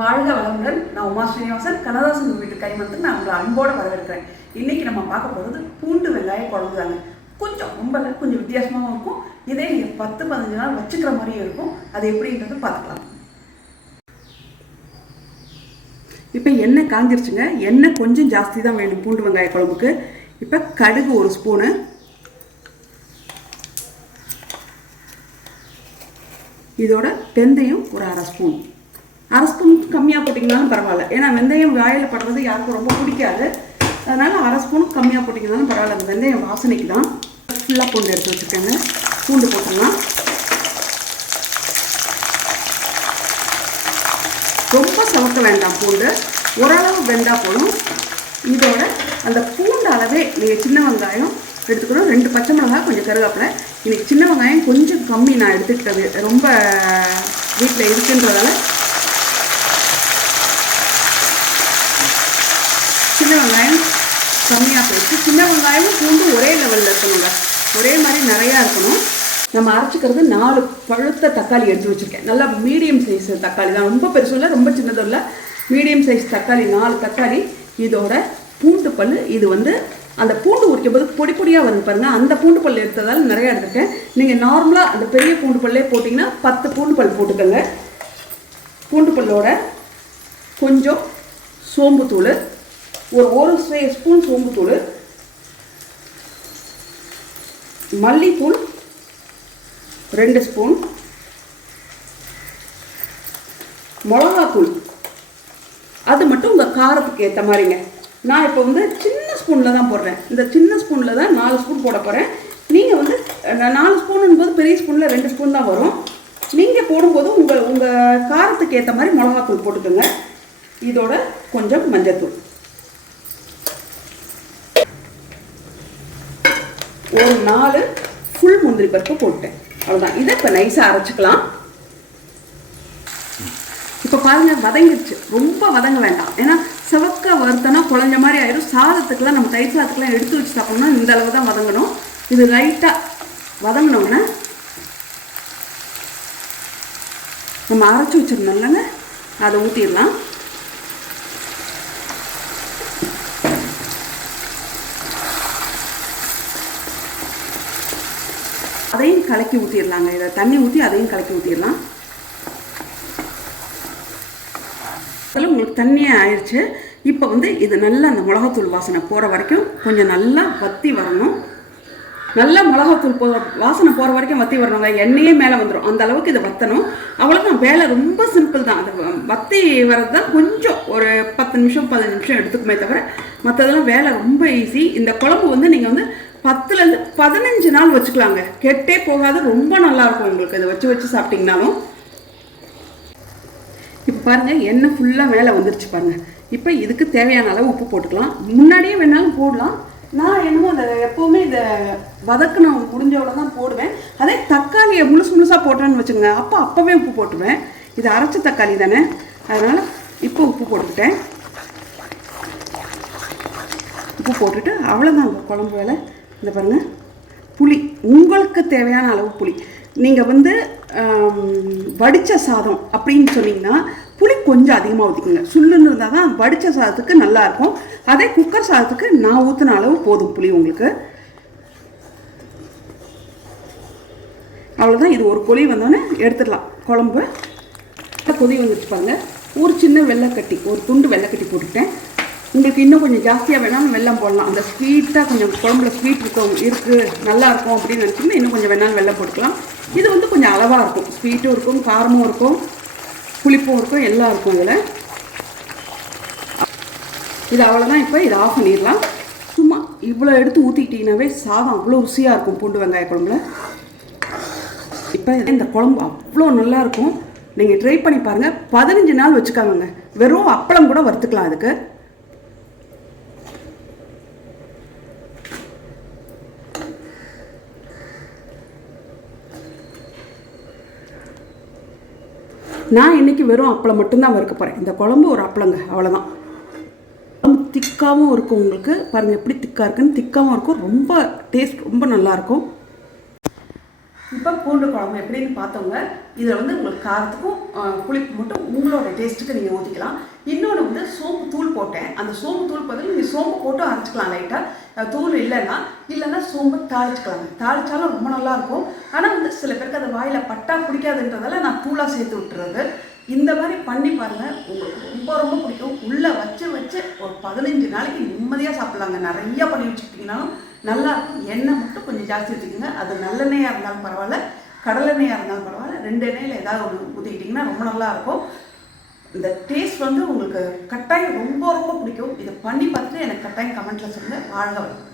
வாழ்க வளமுடன். நான் உமா ஸ்ரீனிவாசன், கண்ணதாசன் வீட்டு கைமணத்துக்கு நான் உங்களை அன்போடு வரவேற்கிறேன். இன்றைக்கி நம்ம பார்க்க போகிறது பூண்டு வெங்காய குழம்பு தாங்க. கொஞ்சம் வித்தியாசமாகவும் இருக்கும். இதே நீங்கள் 10-15 நாள் வச்சுக்கிற மாதிரியும் இருக்கும். அது எப்படின்றது பார்த்துக்கலாம். இப்போ எண்ணெய் காஞ்சிருச்சுங்க. எண்ணெய் கொஞ்சம் ஜாஸ்தி தான் வேணும் பூண்டு வெங்காய குழம்புக்கு. இப்போ கடுகு 1 ஸ்பூனு, இதோட வெந்தயம் ஒரு 1/2 ஸ்பூன். 1/2 ஸ்பூன் கம்மியாக போட்டிங்கனாலும் பரவாயில்ல. ஏன்னா வெந்தயம் வாயில் படுறது யாருக்கும் ரொம்ப பிடிக்காது. அதனால் 1/2 ஸ்பூன் கம்மியாக போட்டிங்கனாலும் பரவாயில்ல. அந்த வெந்தயம் வாசனைக்கு தான். ஃபுல்லாக பூண்டு எடுத்து வச்சுருக்கேங்க. பூண்டு போட்டுடலாம். ரொம்ப சவக்க வேண்டாம் பூண்டு, ஓரளவு வெந்தால் போதும். இதோட அந்த பூண்டு அளவே நீங்கள் சின்ன வெங்காயம் எடுத்துக்கணும், 2 பச்சை மிளகாய், கொஞ்சம் கருவேப்பிலை. இன்றைக்கி சின்ன வெங்காயம் கொஞ்சம் கம்மி நான் எடுத்துக்கிட்டது, ரொம்ப வீட்டில் இருக்குன்றதால சின்ன வெங்காயம் கம்மியாக போயிடுச்சு. சின்ன வெங்காயமும் பூண்டு ஒரே லெவலில் இருக்கணுங்க, ஒரே மாதிரி நிறையா இருக்கணும். நம்ம அரைச்சிக்கிறது 4 பழுத்த தக்காளி எடுத்து வச்சுருக்கேன். நல்லா மீடியம் சைஸ் தக்காளி தான், ரொம்ப பெருசும் இல்லை ரொம்ப சின்னதும் இல்லை, மீடியம் சைஸ் தக்காளி 4 தக்காளி. இதோட பூண்டு பல், இது வந்து அந்த பூண்டு உரிக்கும் போது பொடி பொடியாக வருது பாருங்கள், அந்த பூண்டு பல் எடுத்ததால் நிறையா எடுத்துருக்கேன். நீங்கள் நார்மலாக அந்த பெரிய பூண்டு பல்லே போட்டிங்கன்னா 10 பூண்டு பல் போட்டுக்கோங்க. பூண்டு பல்லோட கொஞ்சம் சோம்புத்தூள், ஒரு ஸ்பூன் சோம்புத்தூள், மல்லித்தூள் 2 ஸ்பூன், மிளகாத்தூள் அது மட்டும் உங்கள் காரத்துக்கு ஏற்ற மாதிரிங்க. நான் இப்போ வந்து சின்ன ஸ்பூனில் தான் போடுறேன். இந்த சின்ன ஸ்பூனில் தான் 4 ஸ்பூன் போட போகிறேன். நீங்கள் வந்து 4 ஸ்பூனும்போது பெரிய ஸ்பூனில் 2 ஸ்பூன் தான் வரும். நீங்கள் போடும்போது உங்கள் காரத்துக்கு ஏற்ற மாதிரி மிளகாத்தூள் போட்டுக்கோங்க. இதோட கொஞ்சம் மஞ்சத்தூள், ஒரு 4 ஃபுல் முந்திரி பருப்பு போட்டேன். அவ்வளோதான். இதை இப்போ நைஸாக அரைச்சிக்கலாம். இப்போ பாருங்கள் வதங்கிடுச்சு. ரொம்ப வதங்க வேண்டாம், ஏன்னா செவக்க வறுத்தனா குழஞ்ச மாதிரி ஆயிடும். சாதத்துக்கெலாம் நம்ம தயிர் சாதத்துக்கெலாம் எடுத்து வச்சு சாப்பிட்ணும்னா இந்த அளவு தான் வதங்கணும். இது லைட்டாக வதங்கினோடனே நம்ம அரைச்சி வச்சிருந்தோம்லங்க, அதை ஊற்றிடலாம். அதையும் கலக்கி ஊற்றிடலாங்க. இதை தண்ணி ஊற்றி அதையும் கலக்கி ஊற்றிடலாம். அதில் உங்களுக்கு தண்ணியாக ஆயிடுச்சு. இப்போ வந்து இது நல்லா அந்த மிளகாத்தூள் வாசனை போகிற வரைக்கும் கொஞ்சம் நல்லா வற்றி வரணும். நல்லா மிளகாத்தூள் வாசனை போகிற வரைக்கும் வற்றி வரணுங்க. எண்ணெயே மேலே வந்துடும், அந்த அளவுக்கு இதை வற்றணும். அவ்வளோதான். வேலை ரொம்ப சிம்பிள் தான். அது வற்றி வர்றது தான் கொஞ்சம் ஒரு 10 நிமிஷம் 15 நிமிஷம் எடுத்துக்குமே தவிர மற்றதெல்லாம் வேலை ரொம்ப ஈஸி. இந்த குழம்பு வந்து நீங்கள் வந்து 10லேருந்து 15 நாள் வச்சுக்கலாங்க, கெட்டே போகாது. ரொம்ப நல்லாயிருக்கும் உங்களுக்கு இதை வச்சு சாப்பிட்டிங்கனாலும். இப்போ பாருங்கள் எண்ணெய் ஃபுல்லாக மேலே வந்துருச்சு பாருங்கள். இப்போ இதுக்கு தேவையான அளவு உப்பு போட்டுக்கலாம். முன்னாடியே வேணாலும் போடலாம். நான் என்னமோ அதை எப்போவுமே இதை வதக்கணும் முடிஞ்சவளை தான் போடுவேன். அதே தக்காளியை முழுசாக போட்டேன்னு வச்சுக்கோங்க, அப்போவே உப்பு போட்டுவேன். இது அரைச்ச தக்காளி தானே, அதனால் இப்போ உப்பு போட்டுக்கிட்டேன். உப்பு போட்டுட்டு அவ்வளோதான் அந்த குழம்பு வேலை. இந்த பாருங்கள், புளி உங்களுக்கு தேவையான அளவு புளி. நீங்கள் வந்து வடித்த சாதம் அப்படின்னு சொன்னீங்கன்னா புளி கொஞ்சம் அதிகமாக ஊற்றிக்கோங்க. சுள்ளுன்னு இருந்தால் தான் வடித்த சாதத்துக்கு நல்லாயிருக்கும். அதே குக்கர் சாதத்துக்கு நான் ஊற்றின அளவு போதும் புளி உங்களுக்கு. அவ்வளோதான். இது ஒரு கொதி வந்தோடனே எடுத்துடலாம் குழம்பு. கொதி வந்துட்டு பாருங்கள். ஒரு சின்ன வெள்ளைக்கட்டி, ஒரு துண்டு வெள்ளைக்கட்டி போட்டுக்கிட்டேன். உங்களுக்கு இன்னும் கொஞ்சம் ஜாஸ்தியாக வேணாலும் வெல்லம் போடலாம். அந்த ஸ்வீட்டாக கொஞ்சம் குழம்புல ஸ்வீட் இருக்குது நல்லாயிருக்கும் அப்படின்னு நினச்சிங்கன்னா இன்னும் கொஞ்சம் வேணாலும் வெல்லம் போட்டுக்கலாம். இது வந்து கொஞ்சம் அளவாக இருக்கும். ஸ்வீட்டும் இருக்கும், காரமும் இருக்கும், புளிப்பும் இருக்கும், எல்லாம் இருக்கும் இதில். இது அவ்வளோதான். இப்போ இதை ஆஃப் பண்ணிடலாம். சும்மா இவ்வளோ எடுத்து ஊற்றிக்கிட்டிங்கனாவே சாதம் அவ்வளோ ருசியாக இருக்கும் பூண்டு வெங்காய குழம்புல. இப்போ இந்த குழம்பு அவ்வளோ நல்லாயிருக்கும். நீங்கள் ட்ரை பண்ணி பாருங்கள். 15 நாள் வச்சுக்காங்க. வெறும் அப்பளம் கூட வறுத்துக்கலாம் அதுக்கு. நான் இன்றைக்கி வெறும் அப்பளம் மட்டும்தான் வறுக்க போகிறேன். இந்த குழம்பு ஒரு அப்பளங்க, அவ்வளோதான். குழம்பு திக்காகவும் இருக்கும். உங்களுக்கு பாருங்கள் எப்படி திக்காக இருக்குன்னு. திக்காகவும் இருக்கும், ரொம்ப டேஸ்ட் ரொம்ப நல்லாயிருக்கும். இப்போ பூண்டு குழம்பு எப்படின்னு பார்த்தவங்க இதில் வந்து உங்களுக்கு காரத்துக்கும் புளிப்பு மட்டும் உங்களோட டேஸ்ட்டுக்கு நீங்கள் ஊற்றிக்கலாம். இன்னொன்று வந்து சோம்பு தூள் போட்டேன். அந்த சோம்பு தூள் பதில் நீங்கள் சோம்பு போட்டு அரைச்சிக்கலாம் லைட்டாக. தூள் இல்லைன்னா சோம்பு தாளிச்சிக்கலாங்க. தாளித்தாலும் ரொம்ப நல்லாயிருக்கும். ஆனால் வந்து சில பேருக்கு அது வாயில் பட்டா பிடிக்காதுன்றதால நான் தூளாக சேர்த்து விட்டுறது. இந்த மாதிரி பண்ணி பாருங்கள், உங்களுக்கு ரொம்ப ரொம்ப பிடிக்கும். உள்ளே வச்சு ஒரு 15 நாளைக்கு நிம்மதியாக சாப்பிட்லாங்க. நிறையா பண்ணி வச்சுக்கிட்டிங்கனாலும் நல்லாயிருக்கும். எண்ணெய் மட்டும் கொஞ்சம் ஜாஸ்தி வச்சுக்கோங்க. அது நல்லெண்ணெயாக இருந்தாலும் பரவாயில்ல, கடலெண்ணெயாக இருந்தாலும் பரவாயில்ல, 2 எண்ணெயில் ஏதாவது ஒன்று ஊற்றிக்கிட்டிங்கன்னா ரொம்ப நல்லாயிருக்கும். இந்த டேஸ்ட் வந்து உங்களுக்கு கட்டாயம் ரொம்ப ரொம்ப பிடிக்கும். இதை பண்ணி பார்த்துட்டு எனக்கு கட்டாயம் கமெண்ட்டில் சொல்லுங்கள். வாழ்க வளமுடன்.